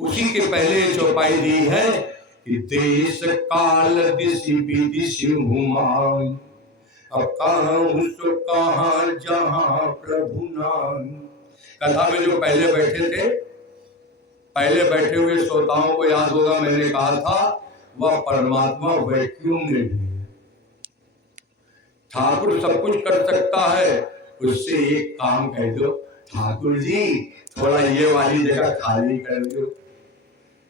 उसी के पहले चौपाई दी है कि देश काल दिशि विदिशि हुमान, अब कहाँ जहाँ प्रभु नाम। कथा में जो पहले बैठे थे, पहले बैठे हुए श्रोताओं को याद होगा मैंने कहा था वह परमात्मा वैक्यूम में भी है। ठाकुर सब कुछ कर सकता है, उससे एक काम कह दो, ठाकुर जी थोड़ा ये वाली जगह खाली कर दो,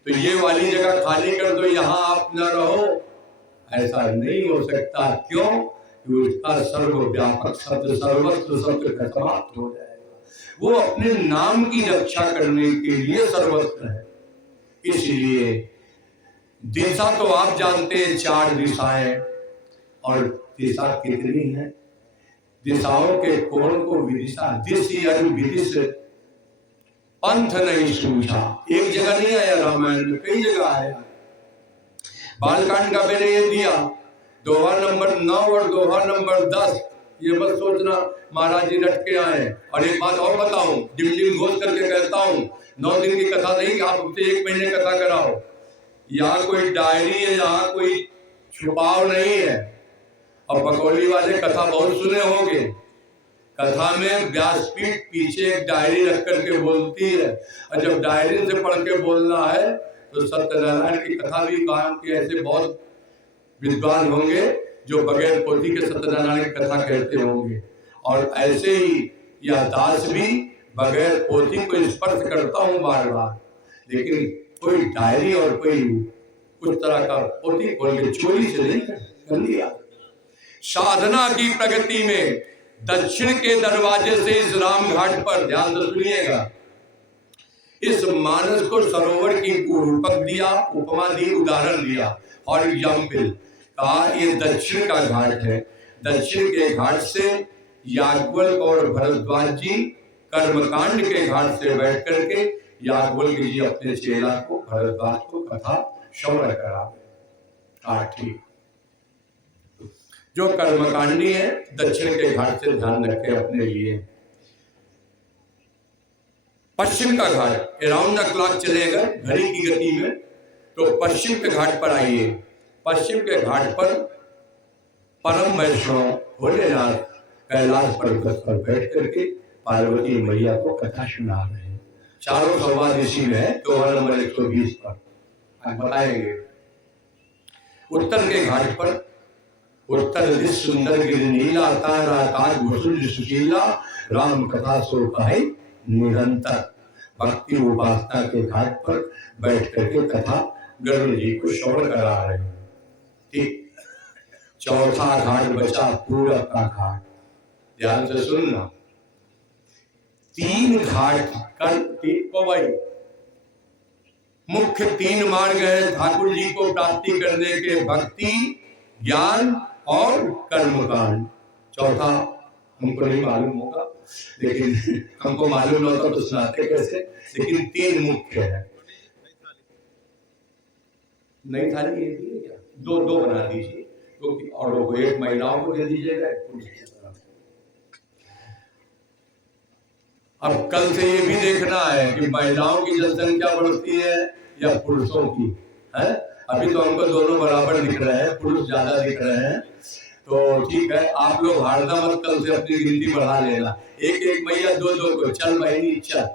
तो ये वाली जगह खाली कर दो, यहाँ आप न रहो। ऐसा नहीं हो सकता। क्यों? कि उसका सर्वव्यापक शब्द सर्वस्व शब्द समाप्त हो जाएगा। वो अपने नाम की रक्षा करने के लिए सर्वस्व है। इसलिए दिशा तो आप जानते हैं, 4 दिशाएं, और दिशा कितनी है? दिशाओं के कोण को विदिशा, दिशि और विदिश पंथ नहीं सूझा। एक जगह नहीं आया रामायण में, कई जगह आया। बालकांड का मैंने ये दिया, दोहा नंबर 9 और दोहा नंबर 10। ये मत सोचना महाराज जी रट के आए। और एक बात और बताऊं, डिम डिम घोष करके कहता हूं, 9 दिन की कथा नहीं, आप उससे 1 महीने कथा कराओ। यहाँ कोई डायरी है, यहाँ कोई छुपाव नहीं है। और बकौली वाले कथा बहुत सुने होंगे। कथा में व्यासपीठ पीछे एक डायरी रख करके बोलती है, और जब डायरी से पढ़ के बोलना है तो सत्यनारायण की कथा भी काम के ऐसे बहुत विद्वान होंगे जो बगैर पोथी के सत्यनारायण की कथा कहते होंगे। और ऐसे ही यह दास भी बगैर पोथी को स्पर्श करता हूँ बार बार, लेकिन कोई डायरी और कोई कुछ तरह का पोथी खोल के चोरी से नहीं कर लिया। साधना की प्रगति में दक्षिण के दरवाजे से इस राम घाट पर, ध्यान से सुनिएगा, इस मानस को सरोवर की रूपक दिया, उपमा दी, उदाहरण दिया। और एग्जाम्पल कहा ये दक्षिण का घाट है। दक्षिण के घाट से याज्ञवल्क्य और भरद्वाज जी कर्मकांड के घाट से बैठ करके याज्ञवल्क्य जी अपने चेला को, भरद्वाज को कथा श्रवण करा। ठीक, जो कर्मकांडी है दक्षिण के घाट से ध्यान रखे अपने लिए। पश्चिम का घाट अराउंड द क्लॉक चलेगा घड़ी की गति में, तो पश्चिम के घाट पर आइए। पश्चिम के घाट पर परम वैष्णव भोलेनाथ कैलाश पर्वत पर बैठ करके पार्वती मैया को कथा सुना रहे हैं। चारों संवाद इसी में है, तो नंबर 120 पर आप बताएंगे। उत्तर के घाट पर उत्तर दिश सुंदर गिर नीला, तारा आकाश भूषुल सुशीला, राम कथा सो कहे निरंतर। भक्ति उपासना के घाट पर बैठ करके कथा गरुड़ जी को श्रवण करा रहे हैं। ठीक, चौथा घाट बचा पूरब का घाट, ध्यान से सुनना। 3 घाट कर भाई, मुख्य 3 मार्ग है ठाकुर जी को प्राप्ति करने के, भक्ति, ज्ञान और कर्मकांड। चौथा हमको नहीं मालूम होगा, लेकिन हमको मालूम होता तो सुनाते कैसे, लेकिन 3 मुख्य है। नहीं थाली ये थी क्या? 2 बना दीजिए, क्योंकि और वो 1 महिलाओं को दे दीजिएगा। अब कल से ये भी देखना है कि महिलाओं की जनसंख्या बढ़ती है या पुरुषों की है। अभी तो हमको दोनों बराबर दिख रहे हैं, पुरुष ज्यादा दिख रहे हैं। तो ठीक है, आप लोग हारना मत, कल से अपनी गिनती बढ़ा लेना। 1 मैया 2 को, चल बहनी चल।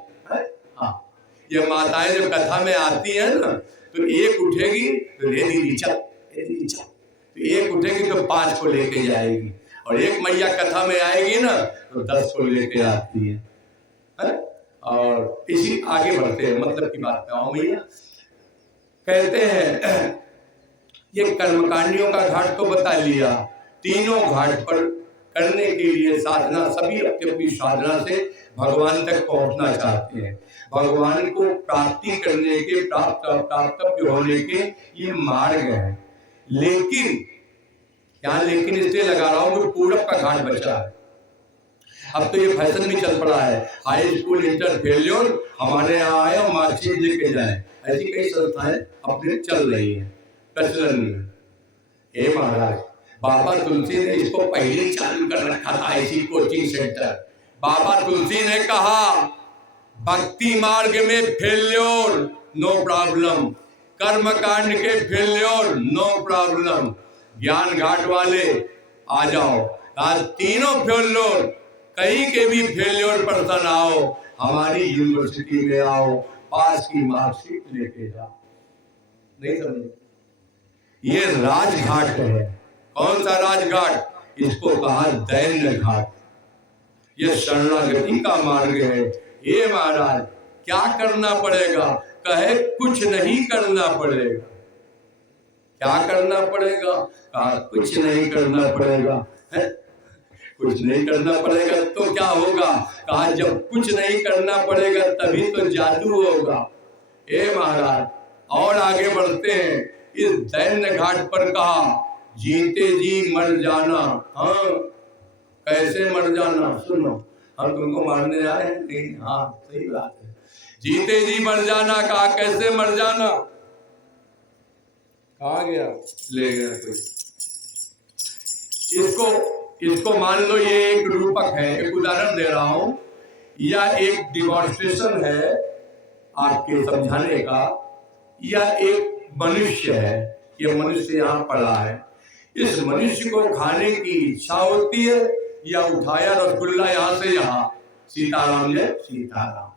हाँ, ये माताएं जब कथा में आती है ना, तो 1 उठेगी तो ले दीदी चल, तो 1 उठेगी तो 5 को लेके जाएगी, और 1 मैया कथा में आएगी ना तो 10 को लेके आती है। और इसी आगे बढ़ते हैं, मतलब की बात कहूं भैया। कहते हैं ये कर्मकांडियों का घाट तो बता लिया, तीनों घाट पर करने के लिए साधना, सभी अपनी अपनी साधना से भगवान तक पहुंचना चाहते हैं। भगवान को प्राप्ति करने के, प्राप्त होने के ये मार्ग है। लेकिन यहाँ लेकिन इसलिए लगा रहा हूं कि पूरब का घाट बचा है। अब तो ये फैशन भी चल पड़ा है, हाई स्कूल इंटर फेल्योर हमारे यहाँ आए और मार्कशीट लेके जाए, ऐसी कई संस्थाएं अपने चल रही है प्रचलन में। हे महाराज, बाबा तुलसी ने इसको पहले ही चालू कर रखा था, ऐसी कोचिंग सेंटर। बाबा तुलसी ने कहा भक्ति मार्ग में फेल्योर नो प्रॉब्लम, कर्म कांड के फेल्योर नो प्रॉब्लम, ज्ञान घाट वाले आ जाओ, आज तीनों फेल्योर, कहीं के भी फेल्योर पर्सन आओ, हमारी यूनिवर्सिटी में आओ, पास की मार्कशीट लेके जाओ। नहीं समझे? ये राजघाट है। कौन सा राजघाट? इसको कहा दैन्य घाट। ये शरणागति का मार्ग है। ये महाराज क्या करना पड़ेगा? कहे कुछ नहीं करना पड़ेगा। क्या करना पड़ेगा? कहा कुछ नहीं करना पड़ेगा। है? कुछ नहीं करना पड़ेगा तो क्या होगा? कहा जब कुछ नहीं करना पड़ेगा तभी तो जादू होगा। ए महाराज और आगे बढ़ते हैं। इस दैन्य घाट पर कहा जीते जी मर जाना। हाँ, कैसे मर जाना? सुनो, हम तुमको मारने जा रहे हैं? नहीं, हाँ सही बात है। जीते जी मर जाना। कहा कैसे मर जाना? कहा गया? ले गया कोई। इसको मान लो ये एक रूपक है, एक उदाहरण दे रहा हूं, या एक डिमॉन्स्ट्रेशन है आपके समझाने का, या एक मनुष्य है। ये मनुष्य यहाँ पड़ा है, इस मनुष्य को खाने की इच्छा होती है, या उठाया रसगुल्ला यहाँ से यहाँ, सीताराम जय सीताराम।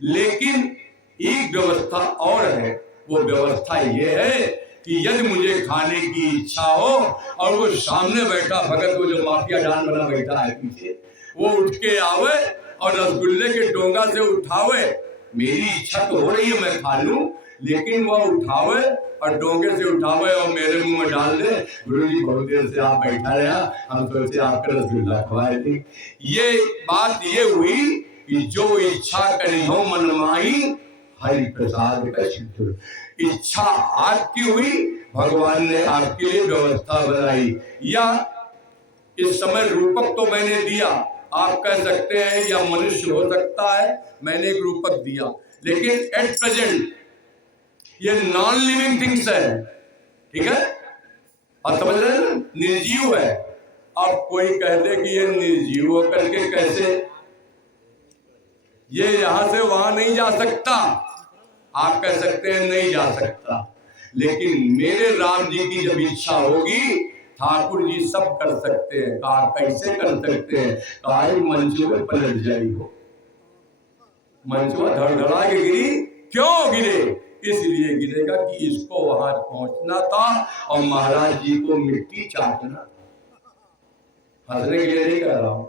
लेकिन एक व्यवस्था और है। वो व्यवस्था ये है कि यदि मुझे खाने की इच्छा हो और वो सामने बैठा भगत, वो जो माफिया डान बना बैठा है पीछे, वो उठ के आवे और रसगुल्ले के डोंगा से उठावे। मेरी इच्छा तो हो रही है मैं खा लूं, लेकिन वह उठावे और डोंगे से उठावे और मेरे मुंह में डाल दे। गुरु जी बहुत देर से आप बैठा रहा, हम सोचे आपका रसगुल्ला खवाए थे। ये बात ये हुई कि जो इच्छा करी हो मन माही, हरि प्रसाद का सिद्ध। इच्छा आपकी हुई, भगवान ने आपके लिए व्यवस्था बनाई। या इस समय रूपक तो मैंने दिया, आप कह सकते हैं या मनुष्य हो सकता है, मैंने एक रूपक दिया, लेकिन एट प्रेजेंट ये नॉन लिविंग थिंग्स है। ठीक है, आप समझ रहे हैं ना? निर्जीव है। अब कोई कह दे कि ये निर्जीव होकर के कैसे, ये यहां से वहां नहीं जा सकता, आप कह सकते हैं नहीं जा सकता, लेकिन मेरे राम जी की जब इच्छा होगी ठाकुर जी सब कर सकते हैं। कहा कैसे कर सकते हैं? कहा मंचू में पलट जाई हो। मंचुआ धड़धड़ा के गिरी। क्यों गिरे? इसलिए गिरेगा कि इसको वहां पहुंचना था और महाराज जी को मिट्टी चाटना था। हंसने के लिए नहीं कर रहा हूं,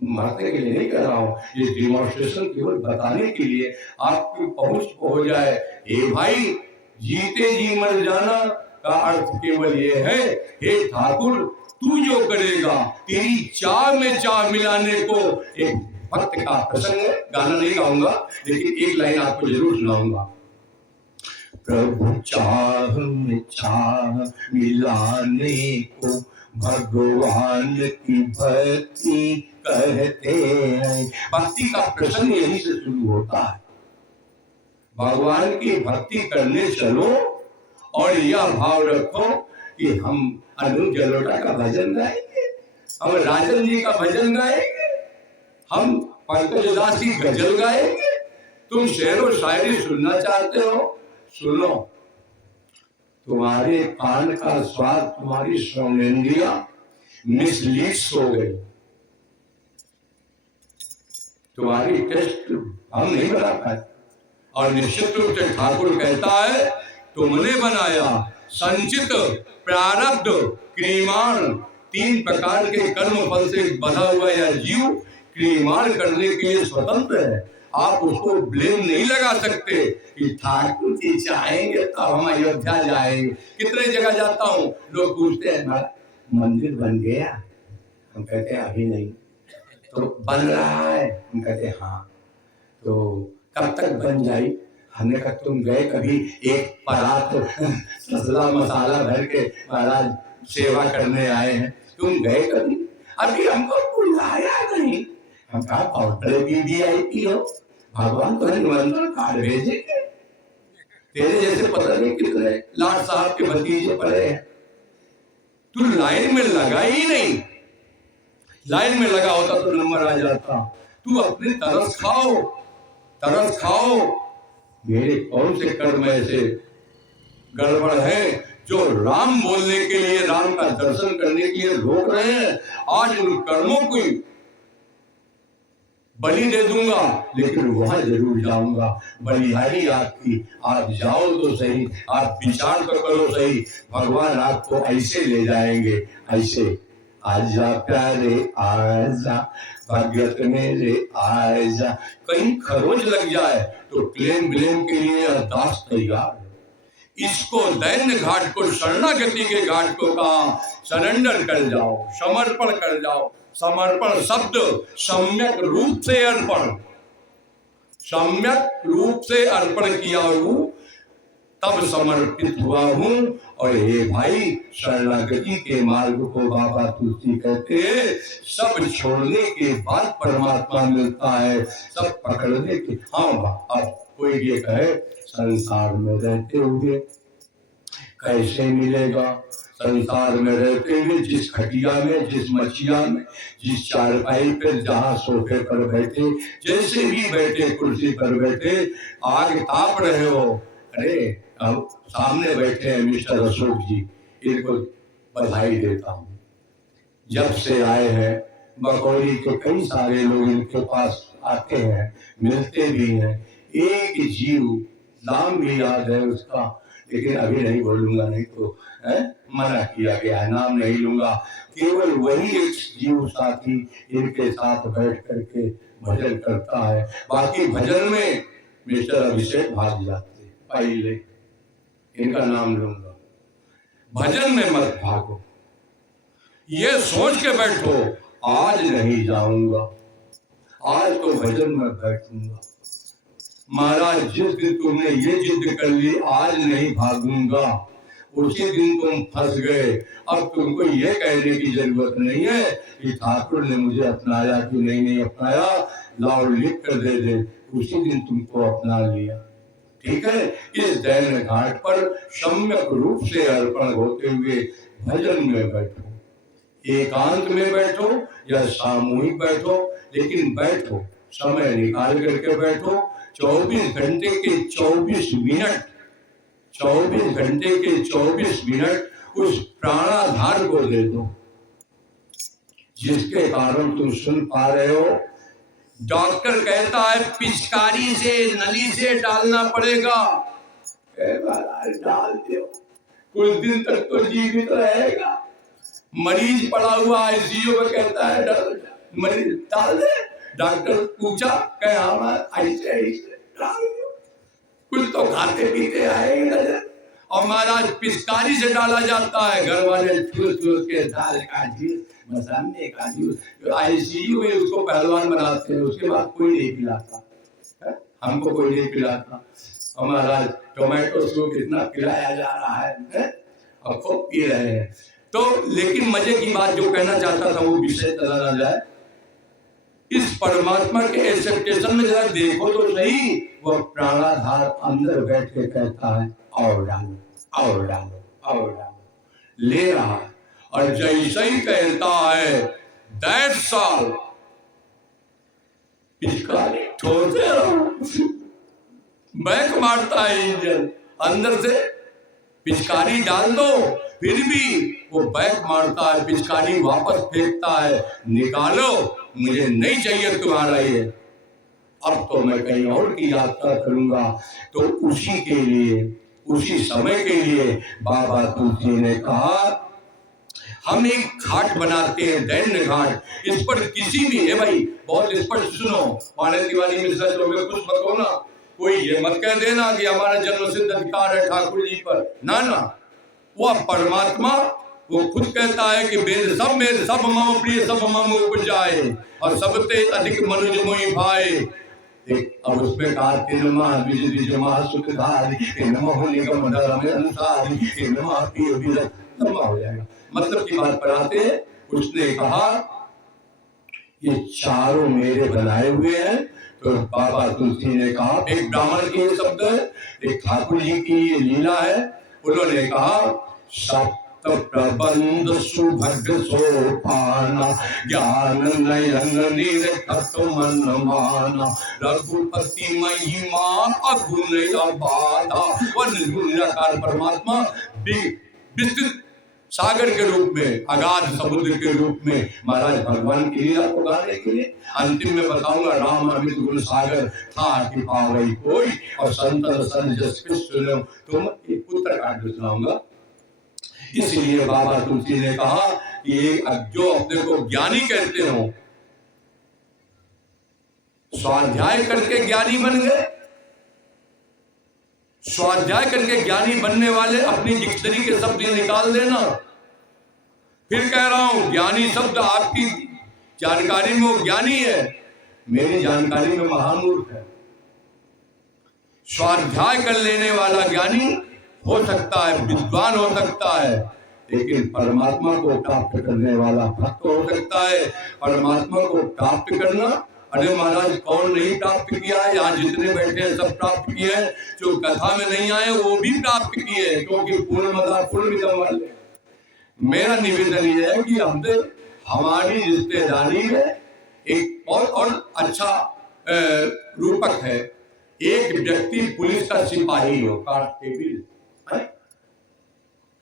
मारने के लिए नहीं कर रहा हूं, ये डिमॉन्स्ट्रेशन केवल बताने के लिए आपकी पहुंच को हो जाए। हे भाई, जीते जी मर जाना का अर्थ केवल ये है, हे ठाकुर तू जो करेगा, तेरी चाह में चाह मिलाने को। एक भक्त का प्रसंग है, गाना नहीं गाऊंगा, लेकिन एक लाइन आपको जरूर सुनाऊंगा। प्रभु चाह में चाह मिलाने को भगवान की भक्ति कहते हैं। भक्ति का प्रसंग यहीं से शुरू होता है। भगवान की भक्ति करने चलो और यह भाव रखो कि हम अनुज जलोटा का भजन गाएंगे, हम राजन जी का भजन गाएंगे, हम पंकज दास की गजल गाएंगे। तुम शेर और शायरी सुनना चाहते हो, सुनो। तुम्हारे कान का स्वाद, तुम्हारी श्रवणेंद्रियां मिसलीड हो गई, तुम्हारी टेस्ट हम नहीं बना पाए। और निश्चित रूप से ठाकुर कहता है तुमने बनाया संचित प्रारब्ध क्रियमाण, तीन प्रकार के कर्म फल से बधा हुआ यह जीव क्रियमाण करने के लिए स्वतंत्र है। आप उसको ब्लेम नहीं लगा सकते कि ठाकुर जी चाहेंगे तो हम अयोध्या जाएंगे। कितने जगह जाता हूँ, लोग पूछते हैं मंदिर बन गया, हम कहते हैं अभी नहीं। तो बन रहा है, हम कहते हैं हाँ। तो कब तक बन जाए? हमने कहा तुम गए कभी एक परात मसाला मसाला भर के महाराज सेवा करने आए हैं, तुम गए कभी? अभी हमको बुलाया नहीं। हम कहा बहुत बड़े वीवीआईपी हो, भगवान तो निमंत्रण कार्ड भेजेंगे। तेरे जैसे पता नहीं कितने लाट साहब के भतीजे पड़े हैं, तू लाइन में लगा ही नहीं। लाइन में लगा होता तो नंबर आ जाता। तू अपने तरस खाओ, तरस खाओ। मेरे कौन से कर्म ऐसे गड़बड़ है जो राम बोलने के लिए, राम का दर्शन करने के लिए रोक रहे हैं। आज उन कर्मों को बलि दे दूंगा, लेकिन वहां जरूर जाऊंगा। बलिहारी आपकी, आप जाओ तो सही, आप विचार तो करो सही, भगवान आपको ऐसे ले जाएंगे, ऐसे। आजा प्यारे आजा, भगत मेरे आजा। कहीं खरोच लग जाए तो क्लेम ब्लेम के लिए अरदास तैयार। इसको दैन्य घाट को, शरणागति के घाट को कहा सरेंडर कर जाओ, समर्पण कर जाओ। समर्पण शब्द सम्यक रूप से अर्पण, सम्यक रूप से अर्पण किया हूं तब समर्पित हुआ हूं। और हे भाई, शरणागति के मार्ग को बाबा तुलसी कहते हैं, सब छोड़ने के बाद परमात्मा मिलता है, सब पकड़ने के। हाँ, अब कोई ये कहे संसार में रहते हुए कैसे मिलेगा? संसार में रहते हुए जिस खटिया में, जिस मचिया में, जिस चारपाई पे, जहाँ सोफे पर बैठे, जैसे भी बैठे, कुर्सी पर बैठे, आग ताप रहे हो। अरे अब सामने बैठे हैं मिस्टर अशोक जी, इनको बधाई देता हूँ। जब से आए हैं बकौली के कई सारे लोग इनके पास आते हैं, मिलते भी हैं। एक जीव, नाम भी याद है उसका, लेकिन अभी नहीं बोलूंगा, नहीं तो मना किया गया है, नाम नहीं लूंगा। केवल वही एक जीव साथी इनके साथ बैठ करके भजन करता है। बाकी भजन में मिस्टर अभिषेक भाग जाते, पहले इनका नाम लूंगा। भजन में मत भागो, ये सोच के बैठो आज नहीं जाऊंगा, आज तो भजन में बैठूंगा। महाराज, जिस दिन तुमने ये जिद कर ली आज नहीं भागूंगा, उसी दिन तुम फंस गए। अब तुमको ये कहने की जरूरत नहीं है कि ठाकुर ने मुझे अपनाया कि नहीं अपनाया, लाओ लिख कर दे दे, उसी दिन तुमको अपना लिया। ठीक है, इस दैन्य घाट पर सम्यक रूप से अर्पण होते हुए भजन में बैठो, एकांत में बैठो या सामूहिक बैठो, लेकिन बैठो, समय निकाल करके बैठो। 24 घंटे के 24 मिनट, 24 घंटे के 24 मिनट उस प्राणाधार को दे दो जिसके कारण तुम सुन पा रहे हो। डॉक्टर कहता है पिचकारी से, नली से डालना पड़ेगा, डाल दो, कुछ दिन तक तो जीवित रहेगा। मरीज पड़ा हुआ आईसीयू में, कहता है मरीज डाल दे। डॉक्टर पूछा, कहे हाँ ऐसे ऐसे डाल दो, कुछ तो खाते पीते आएंगे। और महाराज पिचकारी से डाला जाता है, घर वाले चूस के दाल का जूस, मसाले का जूस, जो आईसीयू में उसको पहलवान बनाते हैं, उसके बाद कोई नहीं पिलाता, हमको कोई नहीं पिलाता। और महाराज टोमेटो सूप इतना पिलाया जा रहा है, और खूब पी रहे हैं। तो लेकिन मजे की बात जो कहना चाहता था वो विषय चला ना जाए। इस परमात्मा के एक्सेप्टेशन में जरा देखो तो सही, वह प्राणाधार अंदर बैठ के कहता है और डालो, और डालो, और डालो, ले रहा है। और जैसे ही कहता है दैट्स ऑल, पिचकारी छोड़ते रहो, बैक मारता है इंजन, अंदर से पिचकारी डाल दो, फिर भी वो बैक मारता है, पिचकारी वापस फेंकता है, निकालो, मुझे नहीं चाहिए तुम्हारा ये, अब तो मैं कहीं और की यात्रा करूंगा। तो उसी के लिए, उसी समय के लिए बाबा तुलसी ने कहा हम एक घाट बनाते हैं, दैन्य घाट। इस पर किसी भी है भाई, बहुत स्पष्ट सुनो, माने तिवारी मिश्रा जो मैं कुछ मत हो ना, कोई ये मत कह देना कि हमारा जन्म सिद्ध अधिकार है ठाकुर जी पर, ना ना, वह परमात्मा वो खुद कहता है कि मेरे सब मम प्रिय सब मम उपजाए और सबते अधिक मनुज मोहि भाए। अब उसमें कहा कि नमः विजय विजय महासुखधारी, नमः निगम धर्म अनुसारी, नमः प्रिय विजय, नमः हो जाएगा। मतलब की बात पर आते हैं, उसने कहा ये चारों मेरे बनाए हुए हैं। तो बाबा तुलसी ने कहा, एक ब्राह्मण के शब्द है, एक ठाकुर जी की ये लीला है। उन्होंने कहा सप्त तो प्रबंध सुभग सोपाना, ज्ञान नयन निरखत मन माना, रघुपति महिमा अगुण अबाधा। वह निर्गुण निराकार परमात्मा विस्तृत सागर के रूप में, अगाध समुद्र के रूप में महाराज भगवान की लीला को गाने के लिए अंतिम में बताऊंगा। राम अमित गुण सागर था कि पावई कोई, और संतन सन जस कृष्ण तुम एक पुत्र काट सुनाऊंगा। इसलिए बाबा तुलसी ने कहा कि जो अपने को ज्ञानी कहते हो, स्वाध्याय करके ज्ञानी बन गए। स्वाध्याय करके ज्ञानी बनने वाले अपनी डिक्शनरी के शब्द निकाल देना। फिर कह रहा हूं, ज्ञानी शब्द आपकी जानकारी में वो ज्ञानी है, मेरी जानकारी में महामूर्ख है। स्वाध्याय कर लेने वाला ज्ञानी हो सकता है, विद्वान हो सकता है, लेकिन परमात्मा को प्राप्त करने वाला भक्त हो सकता है। परमात्मा को प्राप्त करना, अरे महाराज कौन नहीं प्राप्त किया है? यहाँ जितने बैठे हैं सब प्राप्त किए हैं, जो कथा में नहीं आए वो भी प्राप्त किए हैं, क्योंकि पूर्णमदा पूर्णमिदं वाले। मेरा निवेदन ये है कि हमसे हमारी रिश्तेदारी में एक और अच्छा रूपक है। एक व्यक्ति पुलिस का सिपाही हो, कांस्टेबल,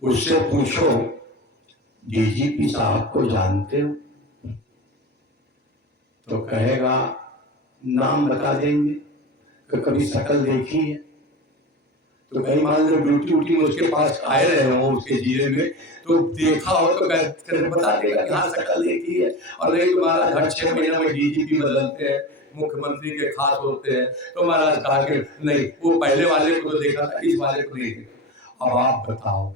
उससे पूछो डीजीपी साहब को जानते हो? तो कहेगा नाम बता देंगे, तो कभी शक्ल देखी है? तो कहीं मान लो ड्यूटी उटी में उसके पास आए रहे हो उसके जिले में, तो देखा हो तो बता देगा कि हाँ शक्ल देखी है। और नहीं तो महाराज हर 6 महीने में डीजीपी बदलते हैं, मुख्यमंत्री के खास होते हैं, तो महाराज कहा कि नहीं वो पहले वाले को तो देखा था, इस वाले को नहीं देखा। अब आप बताओ,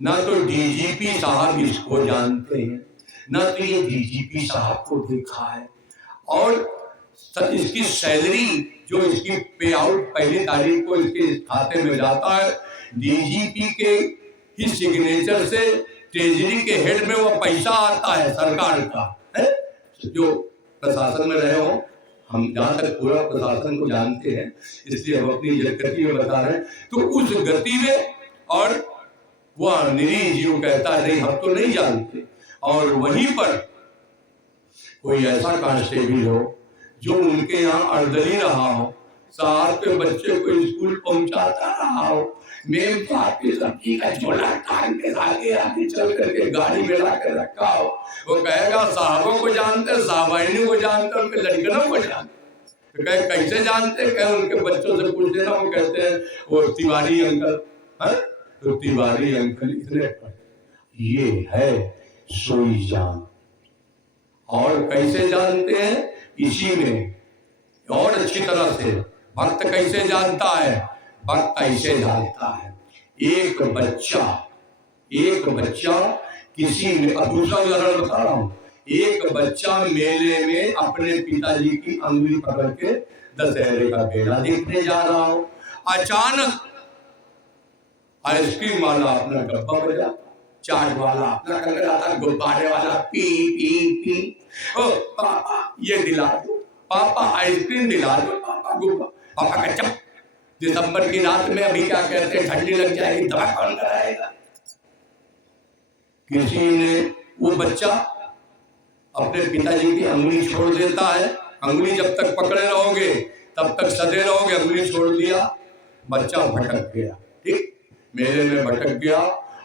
ना तो डीजीपी साहब इसको जानते हैं, ना तो ये डीजीपी साहब को देखा है, और इसकी सैलरी जो इसकी पे आउट पहली तारीख को इसके खाते में जाता है, डीजीपी के ही सिग्नेचर से ट्रेजरी के हेड में वो पैसा आता है सरकार का है। जो प्रशासन में रहे हो, हम जहाँ तक पूरा प्रशासन को जानते हैं, इसलिए हम अपनी गति में बता रहे हैं। तो उस गति में, और वह निरीह जीव कहता है नहीं हम तो नहीं जानते, और वहीं पर कोई ऐसा कांस्टेबल हो जो उनके यहाँ अर्दली रहा हो, साथ के बच्चे को स्कूल पहुंचाता रहा हो, मेम तो आपकी सब्जी का झोला टांग के आगे आगे चल करके गाड़ी में ला कर रखा हो, वो कहेगा साहबों को जानते, साहबाइनों को जानते, उनके लड़कनों को जानते। तो कहे कैसे जानते? कहे उनके बच्चों से पूछ लेना, वो कहते हैं वो तिवारी अंकल है, तो तिवारी अंकल इतने पर। ये है सोई जान। और कैसे जानते हैं? इसी में और अच्छी तरह से भक्त कैसे जानता है? भक्त ऐसे जानता है, एक बच्चा किसी में, अब दूसरा उदाहरण बता रहा हूं, एक बच्चा मेले में अपने पिताजी की अंगुली पकड़ के दशहरे का मेला देखने जा रहा हो, अचानक आइसक्रीम वाला अपना डब्बा बजा, चाट वाला अपना कर रहा था, गुब्बारे वाला पी पी पी, ओ पापा ये दिला दो, पापा आइसक्रीम दिला दो, पापा गुब्बा, पापा का चप। दिसंबर की रात में अभी क्या कहते हैं, ठंडी लग जाएगी, दवा कौन कराएगा? किसी ने, वो बच्चा अपने पिताजी की अंगुली छोड़ देता है। अंगुली जब तक पकड़े रहोगे तब तक सदे रहोगे, अंगुली छोड़ दिया, बच्चा भटक गया, ठीक, मेले में भटक गया,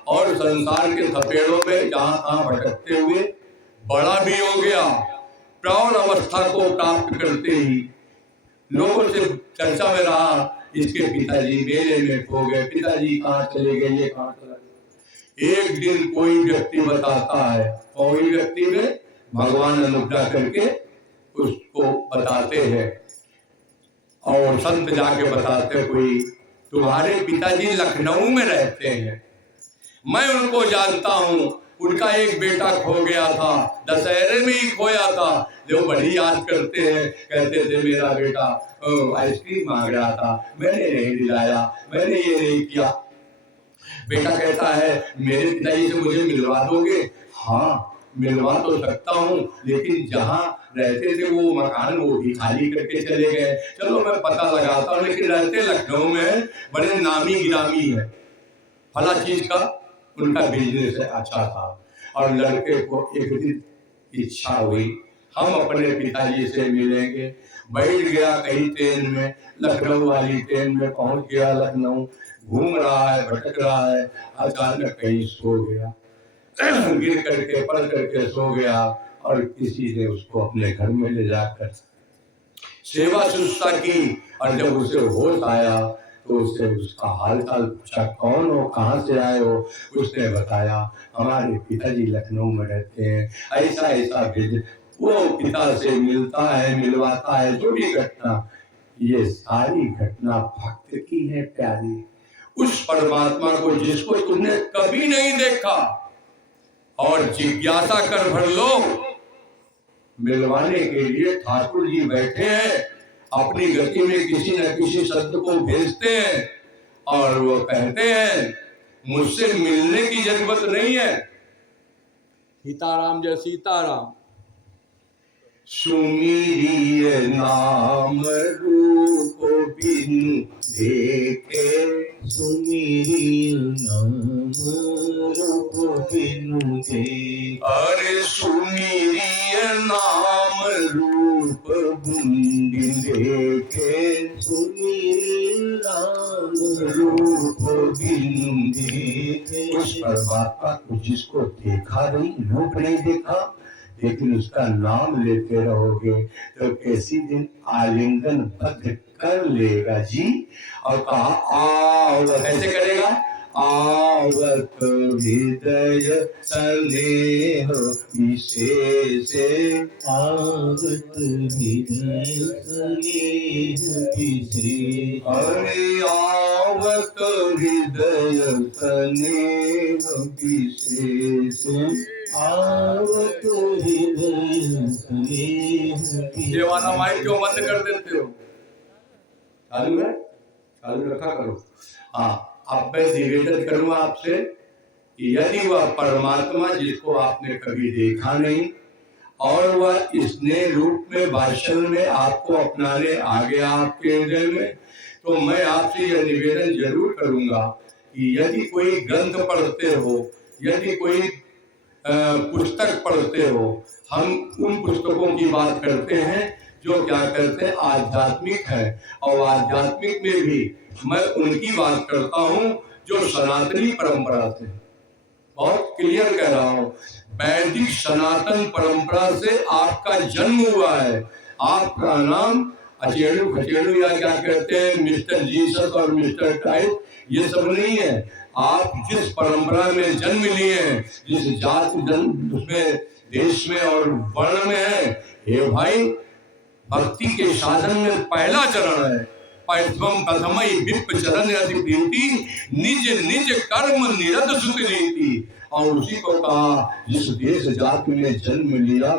और संसार के थपेड़ों में जहां तहां भटकते हुए बड़ा भी हो गया। प्रौढ़ अवस्था को प्राप्त करते ही लोगों से चर्चा में रहा, इसके पिताजी मेले में खो गए, पिताजी कहाँ चले गए, ये कहाँ चला गया। एक दिन कोई व्यक्ति बताता है, कोई व्यक्ति में भगवान अनुग्रह करके उसको बताते हैं, और संत जाके बताते, कोई तुम्हारे पिताजी लखनऊ में रहते हैं, मैं उनको जानता हूँ, उनका एक बेटा खो गया था, दशहरे में ही खोया था, जो बड़ी याद करते हैं, कहते थे मेरा बेटा आइसक्रीम मांग रहा था, मैंने नहीं दिलाया, मैंने ये नहीं किया। बेटा कहता है मेरे पिताजी से मुझे मिलवा दोगे? हाँ मिलवा तो सकता हूँ, लेकिन जहाँ रहते थे वो मकान वो भी खाली करके चले गए। चलो मैं पता लगाता हूँ, लेकिन रहते लखनऊ में, बड़े नामी गिरामी है, फला चीज का उनका बिजनेस अच्छा था और लड़के को एक दिन इच्छा हुई हम अपने पिताजी से मिलेंगे। बैठ गया कहीं ट्रेन में, लखनऊ वाली ट्रेन में पहुंच गया। लखनऊ घूम रहा है, भटक रहा है, अचानक कहीं सो गया, गिर करके पड़ करके सो गया और किसी ने उसको अपने घर में ले जाकर सेवा शुश्रूषा की। और जब उसे होश आया तो उससे उसका हाल चाल पूछा, कौन हो, कहाँ से आए हो? उसने बताया हमारे पिताजी लखनऊ में रहते हैं, ऐसा ऐसा भेज। वो पिता से मिलता है, मिलवाता है, जो भी घटना, ये सारी घटना भक्त की है प्यारी। उस परमात्मा को जिसको तुमने कभी नहीं देखा और जिज्ञासा कर भर लो, मिलवाने के लिए ठाकुर जी बैठे हैं, अपनी गति में किसी न किसी शब्द को भेजते हैं और वो कहते हैं मुझसे मिलने की जरूरत नहीं है। सीताराम जय सीताराम। सुमिरिय नाम रूप बिनु देखे, सुमिरिय नाम रूप बिनु देखे। अरे सुमिरिय नाम रूप बिनु देखे, सुमिरिय नाम रूप बिनु देखे। उस परमात्मा को जिसको देखा नहीं, रूप नहीं देखा, लेकिन उसका नाम लेते रहोगे तो कैसी दिन आलिंगन बद्ध कर लेगा जी। और कहा आवत, ऐसे करेगा, आवत हृदय स्नेह विशेष, आवत हृदय स्नेह विशेष। अरे आवत हृदय स्नेह विशेष, आवत हृदय स्नेह। ये वाला माइक क्यों बंद कर देते हो? चालू है, चालू रखा करो। हाँ, अब मैं निवेदन करूँ आपसे, यदि वह परमात्मा जिसको आपने कभी देखा नहीं और वह स्नेह रूप में भाषण में आपको अपनाने आ गया आपके हृदय में, तो मैं आपसे यह निवेदन जरूर करूंगा कि यदि कोई ग्रंथ पढ़ते हो, यदि कोई पुस्तक पढ़ते हो, हम उन पुस्तकों की बात करते हैं जो क्या करते हैं, आध्यात्मिक है। और आध्यात्मिक में भी मैं उनकी बात करता हूँ जो सनातनी परंपरा से, बहुत क्लियर कह रहा हूँ, वैदिक सनातन परंपरा से आपका जन्म हुआ है। आपका नाम अचेड़ू खचेड़ू या क्या कहते हैं, मिस्टर जीसस और मिस्टर क्राइस्ट, ये सब नहीं है। आप जिस परंपरा में जन्म लिए हैं, जिस जाति जन्म उसमें देश में और वर्ण में है, हे भाई, भक्ति के साधन में पहला चरण है, प्रथमई विप्र चरण अति प्रीति, निज निज कर्म निरत सुख नीति। और उसी को कहा जिस देश जाति में जन्म लिया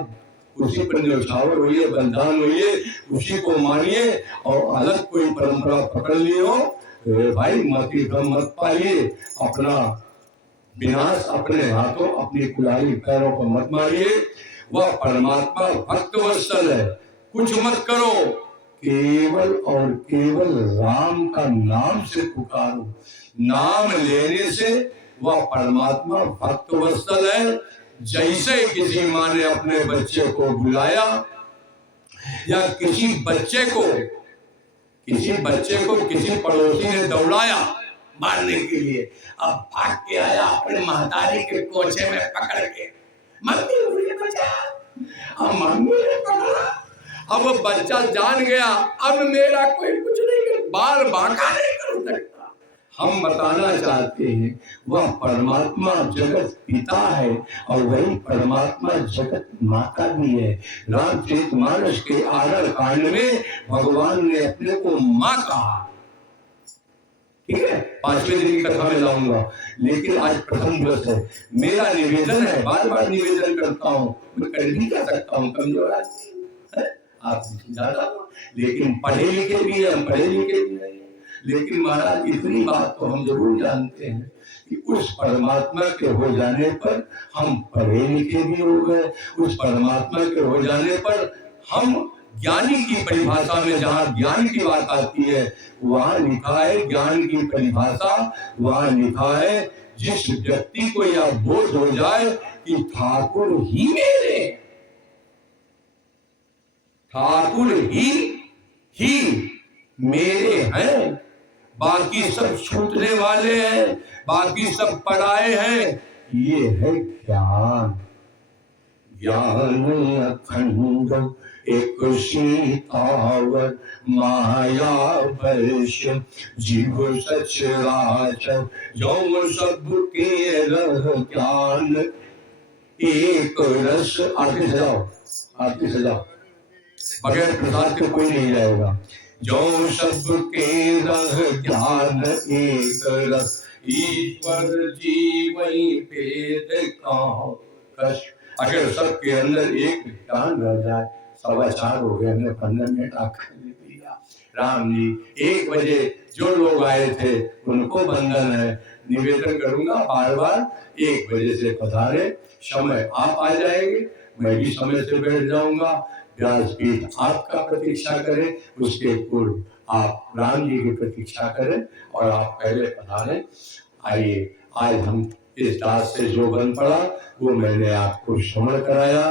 उसी पर न्यौछावर होइए, बंधन होइए, उसी को मानिए। और अलग कोई परंपरा पकड़ लिए हो भाई, मति भ्रम मत पाइए, अपना विनाश अपने हाथों, अपनी कुल्हाड़ी पैरों पर मत मारिए। वह परमात्मा भक्त वत्सल है, कुछ मत करो, केवल और केवल राम का नाम से पुकारो। नाम लेने से वह परमात्मा भक्त वत्सल है। जैसे किसी माँ ने अपने बच्चे को बुलाया या किसी बच्चे को किसी पड़ोसी ने दौड़ाया मारने के लिए, अब भाग के आया अपने महतारी के कोचे में पकड़ के, मम्मी मुझे बचा, अब मम्मी ने पकड़ा। अब बच्चा जान गया अब मेरा कोई कुछ नहीं कर, बार बांका नहीं कर सकता। हम बताना चाहते हैं वह परमात्मा जगत पिता है और वही परमात्मा जगत माता भी है। रामचरितमानस के आरंभ कांड में भगवान ने अपने को माँ कहा, ठीक है, 5वें दिन की कथा में लाऊंगा, लेकिन आज प्रथम दिवस है। मेरा निवेदन है, बार बार निवेदन करता हूँ, मैं कर भी क्या सकता हूँ, कमजोर आदमी है, आप ज्यादा, लेकिन पढ़े लिखे भी है, हम पढ़े लिखे भी नहीं। लेकिन महाराज इतनी बात तो हम जरूर जानते हैं कि उस परमात्मा के हो जाने पर हम पढ़े लिखे भी हो गए। उस परमात्मा के हो जाने पर हम ज्ञानी की परिभाषा में जहाँ ज्ञान की बात आती है वहाँ लिखा है, ज्ञान की परिभाषा वहाँ लिखा है जिस व्यक्ति को यह बोध हो जाए कि ठाकुर ही मेरे, ठाकुर ही मेरे हैं, बाकी सब छूटने वाले हैं, बाकी सब पराए हैं, ये है ज्ञान। ज्ञान अखंड एक सीतावर माया वर्ष जीव सचराचर जो सबके रह ज्ञान एक रस। आरती सजाओ, आरती सजाओ, बगैर प्रसाद के कोई नहीं जाएगा। जो सबके रह ज्ञान एक रस ईश्वर जीवई भेद का कश। अगर सबके अंदर एक ज्ञान रह जाए, 4:15 हो गए, हमने 15 मिनट आखिर दिया। राम जी 1 बजे जो लोग आए थे उनको वंदन है, निवेदन करूंगा बार बार 1 बजे से पधारे। समय आप आ जाएंगे, मैं भी समय से बैठ जाऊंगा। व्यासपीठ आपका प्रतीक्षा करें, उसके पूर्व आप राम जी की प्रतीक्षा करें और आप पहले पधारें। आइए, आज हम इस दास से जो बन पड़ा वो मैंने आपको श्रवण कराया।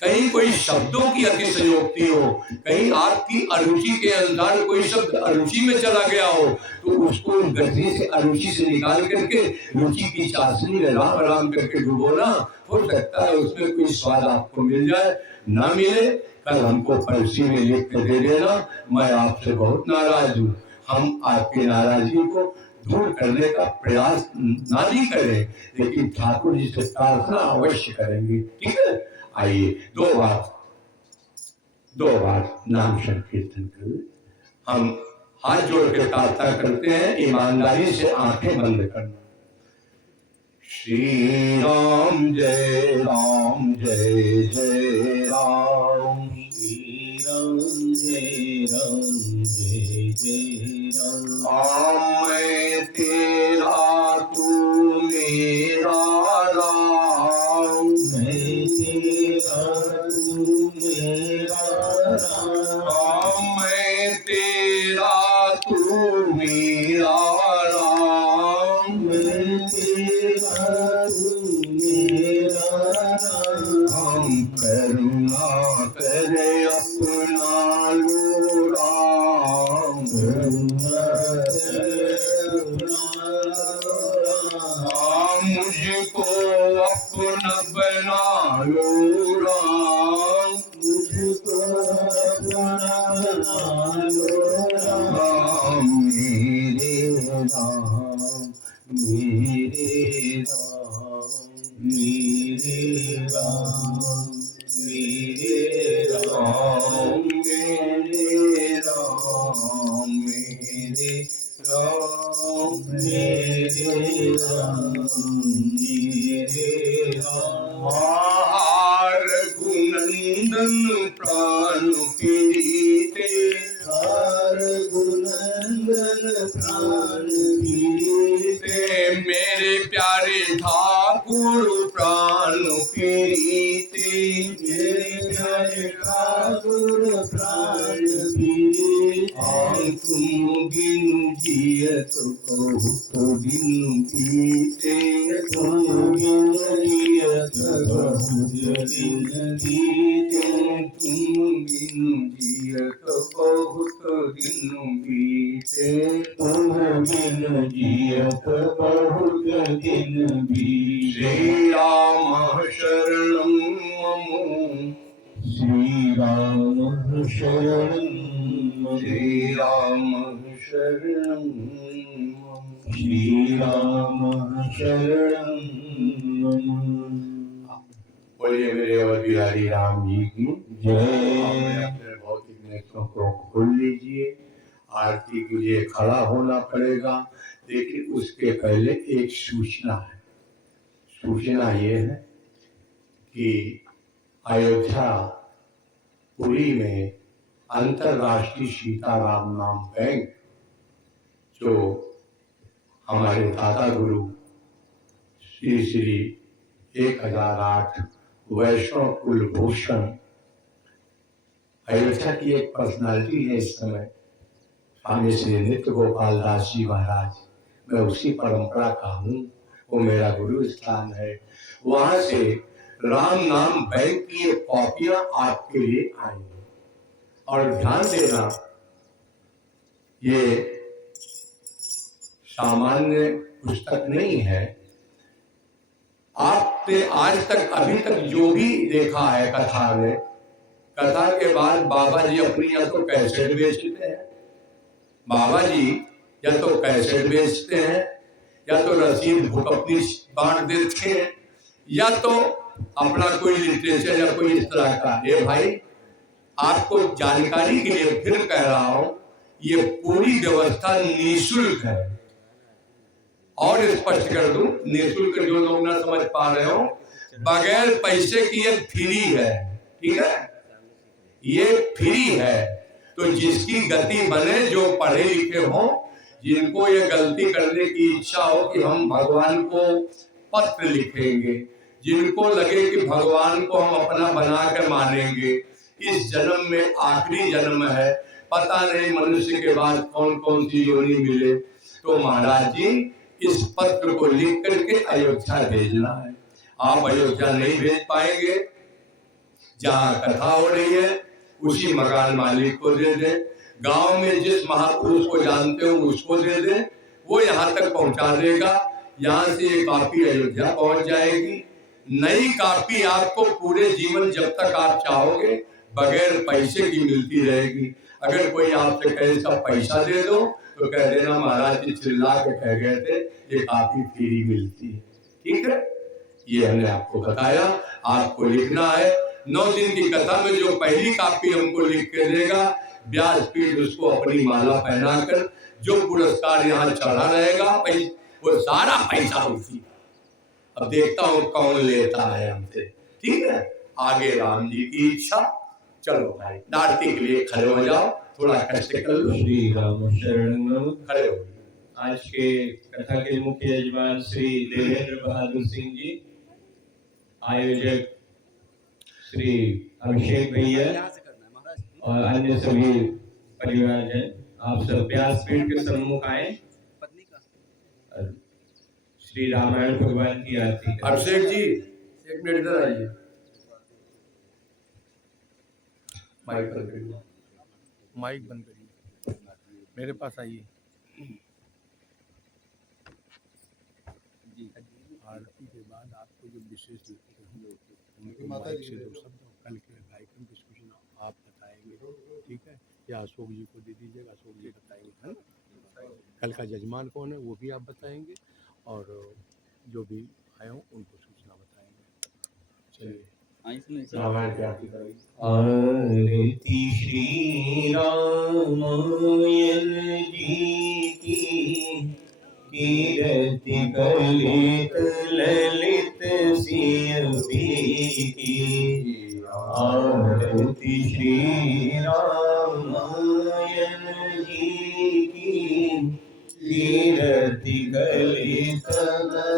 कहीं कोई शब्दों की अतिशयोक्ति हो, कहीं आपकी अरुचि के अनुसार कोई शब्द अरुचि में चला गया हो, तो उसको गति से अरुचि से निकाल करके रुचि की चाशनी में राम राम करके डुबोना। हो सकता है उसमें कोई स्वाद आपको मिल जाए, ना मिले कल हमको पर्ची में लिख के दे देना। मैं आपसे बहुत नाराज हूँ, हम आपकी नाराजगी को दूर करने का प्रयास ना भी करें, लेकिन ठाकुर जी से प्रार्थना अवश्य करेंगे। ठीक है, आइए 2 बार नाम संकीर्तन करें। हम हाथ जोड़ के प्रार्थना करते हैं, ईमानदारी से आंखें बंद करना। श्री राम जय राम जय जय राम, श्री राम जय राम जय जय राम। मैं तेरा तू मेरा राम, मैं तेरा तू मेरा राम। मैं तेरा तू मेरा राम, मैं तेरा तू मेरा राम। हम करुणा करे अपना लो राम, करुणा करे अपना राम। मुझको अपना बना लो राम, मुझको अपना बना लो राम। राम मेरे राम मेरे राम मेरे राम मेरे राम मेरे राम, मेरे राम, मेरे राम मेरे राम। आहार गुनंदन प्राण पीते, हार गुनंदन प्राण पीते। मेरे प्यारे ठाकुर प्राण पीते, मेरे प्यारे ठाकुर प्राण पीते। तुम बिनु जियत बहुत दिन बीते, तुम बिन जियत बहुत दिन बीते। तुम बिनु जियत बहुत दिन बीते, तुम बिन जियत बहुत दिन बीते। श्री राम शरणं मम, श्री राम शरणं मम। श्री राम शरणं मम। श्री राम शरणं मम। बोलिए मेरे और बिहारी राम जी की जय। अपने भौतिक नेत्रों को खोल लीजिए। आरती के लिए खड़ा होना पड़ेगा, लेकिन उसके पहले एक सूचना है। सूचना ये है कि अयोध्या पुरी में अंतर्राष्ट्रीय सीताराम नाम बैंक, जो हमारे दादा गुरु श्री श्री 1008 वैष्णव कुलभूषण अयोध्या की एक पर्सनालिटी है इस समय, स्वामी श्री नित्य गोपाल दास जी महाराज, मैं उसी परंपरा का हूँ, वो मेरा गुरु स्थान है। वहां से राम नाम बैंक की कॉपियां आपके लिए आई। और ध्यान देना, ये सामान्य पुस्तक नहीं है। आपने आज तक अभी तक जो भी देखा है कथा में, कथा के बाद बाबा जी अपनी या तो कैसेट बेचते हैं, बाबा जी या तो कैसेट बेचते हैं, या तो रसीद बुक अपनी बांट देते हैं, या तो अपना कोई लिटरेचर या कोई इस तरह का। ये भाई आपको जानकारी के लिए फिर कह रहा हूं, ये पूरी व्यवस्था निःशुल्क है। और स्पष्ट कर दूं, निःशुल्क जो लोग ना समझ पा रहे हो, बगैर पैसे की ये फ्री है। ठीक है, ये फ्री है। तो जिसकी गति बने, जो पढ़े लिखे हो, जिनको ये गलती करने की इच्छा हो कि हम भगवान को पत्र लिखेंगे, जिनको लगे कि भगवान को हम अपना बना कर मानेंगे, इस जन्म में आखिरी जन्म है, पता नहीं मनुष्य के बाद कौन कौन सी योनि मिले, तो महाराज जी इस पत्र को लिख करके अयोध्या भेजना है। आप अयोध्या नहीं भेज पाएंगे, जहाँ कथा हो रही है उसी मकान मालिक को दे दें, गांव में जिस महापुरुष को जानते हो उसको दे दें, वो यहाँ तक पहुँचा देगा। यहाँ से ये कॉपी अयोध्या पहुँच जाएगी। नई कॉपी आपको पूरे जीवन जब तक आप चाहोगे बगैर पैसे की मिलती रहेगी। अगर कोई आपसे कहे इसका पैसा दे दो, तो कह देना महाराज जी चिल्ला के कह गए थे ये कॉपी फ्री मिलती है। ठीक है, ये हमने आपको बताया। आपको लिखना है 9 दिन की कथा में जो पहली कॉपी हमको लिख के देगा, व्यासपीठ उसको अपनी माला पहनाकर जो पुरस्कार यहाँ चढ़ा रहेगा, वो सारा पैसा उसी। अब देखता हूँ कौन लेता है हमसे। ठीक है, आगे राम जी की इच्छा। चलो भाई, आरती के लिए खड़े हो जाओ, थोड़ा कष्ट कर लो। श्री राम शरण। खड़े हो। आज के कथा के मुख्य यजमान श्री देवेंद्र बहादुर सिंह जी, आयोजक श्री अभिषेक भैया और अन्य सभी परिवारजन, आप सब व्यासपीठ के सम्मुख आए। श्री रामायण भगवान की आरती। अभिषेक जी 1 मिनट इधर आइए, माइक बंद करिए, माइक बंद करिए, मेरे पास आइए। आरती के बाद आपको जो विशेष उनके माइक से जो शब्द कल के कार्यक्रम डिस्कशन आप बताएंगे। ठीक है, या अशोक जी को दे दीजिएगा, अशोक जी बताएंगे, है ना। कल का जजमान कौन है वो भी आप बताएंगे, और जो भी आए हों उनको सूचना बताएंगे। चलिए रामायण की आरती करेंगे। आरती श्री रामायण जी की, कीरति कलित ललित सियपी की। आरती श्री रामायण जी की, कीरति कलित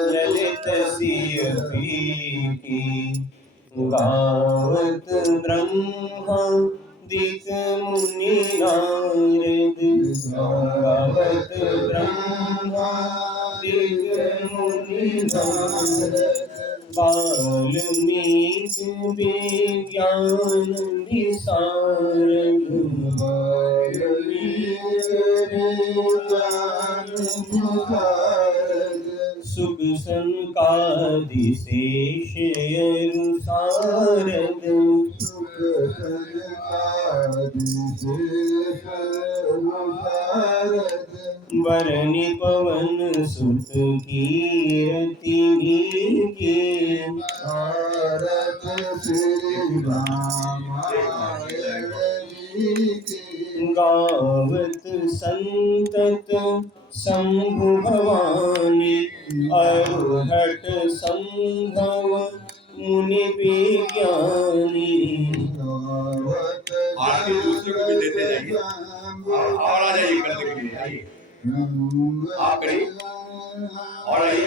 ललित सियपी की। गावत ब्रह्मा दिक मुनि नारद, गावत ब्रह्मा दिक मुनि नारद। वाल्मीकि विज्ञान विशारद, सुख संकादि शेष सारद। वरनि पवन सुत कीरति की। गावत संतत शंभु भवानी, अरुहट संभव मुनि विज्ञानी। आरती दूसरे को भी देते जाइए, और आ जाइए करने के लिए। आइए आप करिए, और आइए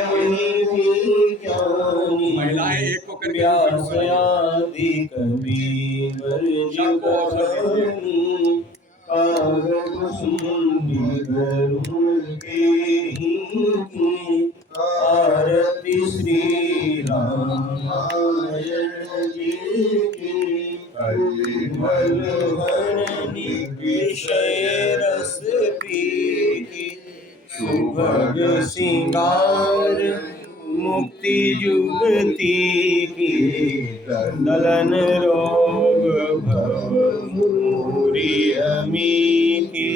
महिलाएं एक को करके व्यासयादि कबीर कागद सुंदर के सुभग सिंगार मुक्ति जुगती की दलन रोग भव मूरी अमी की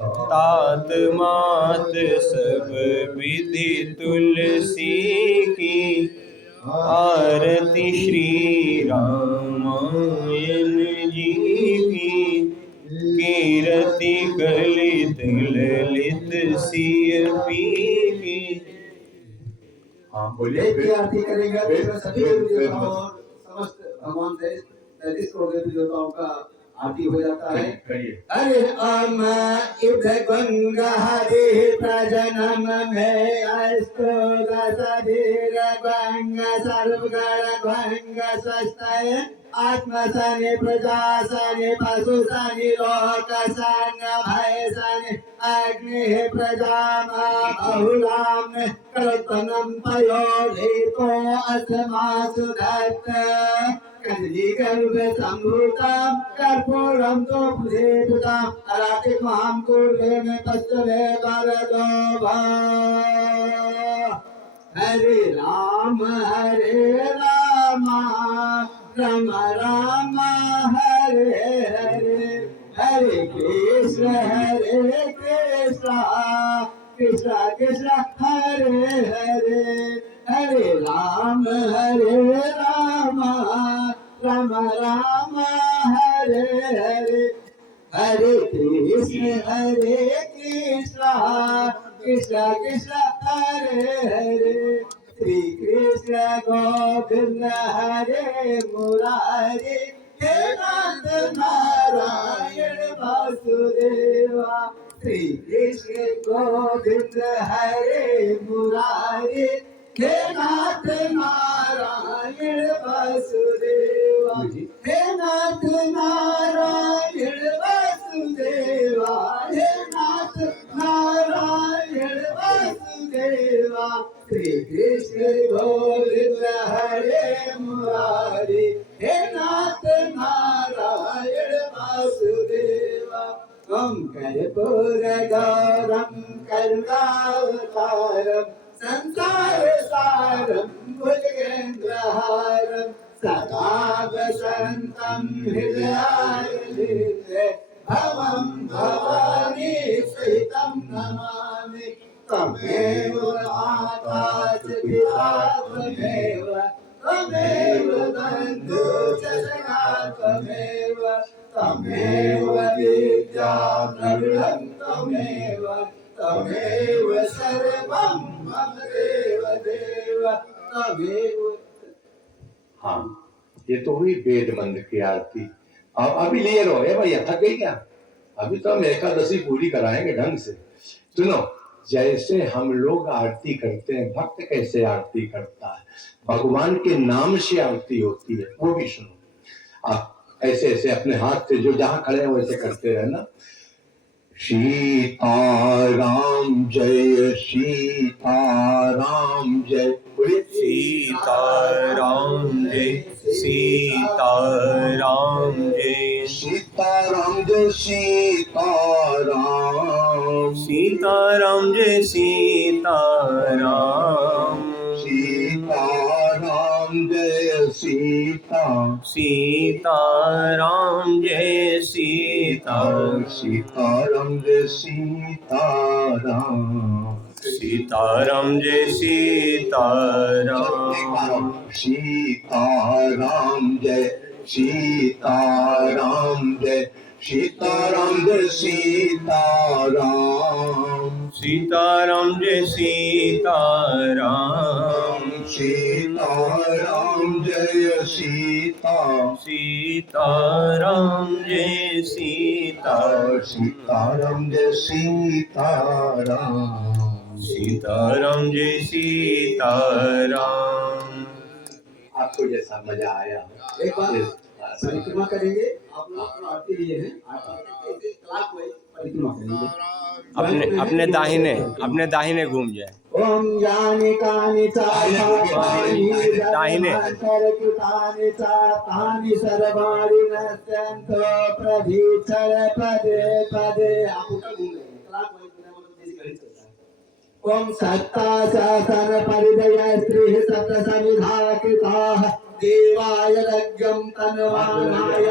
तात मात सब विधि तुलसी की आरती श्री रामायण जी की कीरति कलित ललित सिय पी की। हाँ बोलिए। एक की आरती करेंगे तो सभी देवताओं और समस्त भगवान से 33 करोड़ देवी देवताओं का आरती हो जाता है। हरे राम इध गंगा हरे प्रजनम में अस्तो दशधीर गंगा सर्वगण गंगा सस्तय आत्मसने प्रजासने पशुसने लोकसने भयसने अग्नि प्रजामा बहुलाम कल्पनम पयोधेतो अस्मासु दत्त कजली गर्भ संभूतम कर्पूरम तो पुरेतुतम अरातिक माम कुर्वे में पश्चवे वरदो भा। हरे राम राम राम हरे हरे हरे कृष्ण कृष्ण कृष्ण हरे हरे हरे राम राम हरे हरे हरे कृष्ण कृष्ण कृष्ण हरे हरे श्री कृष्ण गोविंद हरे मुरारी हे नाथ नारायण वासुदेवा श्री कृष्ण गोविंद हरे मुरारी हे नाथ नारायण वासुदेवा हे नाथ नारायण वासुदेवा हे नाथ नारायण वासुदेवा श्री कृष्ण गोविंद हरे मुरारी हे नाथ नारायण वासुदेवा ओम कर्पूर गौरम करुणावतारम संसार सारम भुजगेन्द्रहारम सदा वसंतम हृदयारविंदे भवं भवानी सहितं नमामि त्वमेव माता च पिता त्वमेव बन्धु च सखा त्वमेव विद्या द्रविणं त्वमेव सर्वं मम देव त्वमेव। हाँ ये तो हुई वेद मंत्र की आरती। अब अभी लिए रहो है भैया, थक गई क्या? अभी तो हम एकादशी पूरी कराएंगे ढंग से। सुनो, जैसे हम लोग आरती करते हैं, भक्त कैसे आरती करता है, भगवान के नाम से आरती होती है, वो भी सुनो। आप ऐसे ऐसे अपने हाथ से जो जहां खड़े हैं वैसे करते रहना। सीताराम जय सीताराम जय, सीताराम जय सीताराम जय सीताराम जय सीताराम, सीताराम जय सीताराम सीताराम जय सीता, सीताराम जय सीता सीताराम जय सीताराम, सीताराम जय सीताराम सीताराम जय सीताराम जय सीताराम जय सीताराम, सीताराम जय सीताराम सीताराम जय सीता, सीताराम जय सीता सीताराम जय सीताराम, सीताराम जय सीताराम। आपको जैसा मजा आया एक बार परिक्रमा करेंगे, आप लोग आरती लिए हैं, आरती क्लॉकवाइज परिक्रमा करेंगे। अपने दाहिने घूम जाए। ओम यानि कानि दाहिने। तानि सर्वाणि नश्यन्तो प्रभीचर पदे पदे। आप उल्टा घूम रहे हैं, क्लॉकवाइज मतलब जैसे घड़ी चलता है। ओम सत्ता शासन परिदय स्त्री सप्त समिधा कृताः देवाय यज्ञं तन्वानाय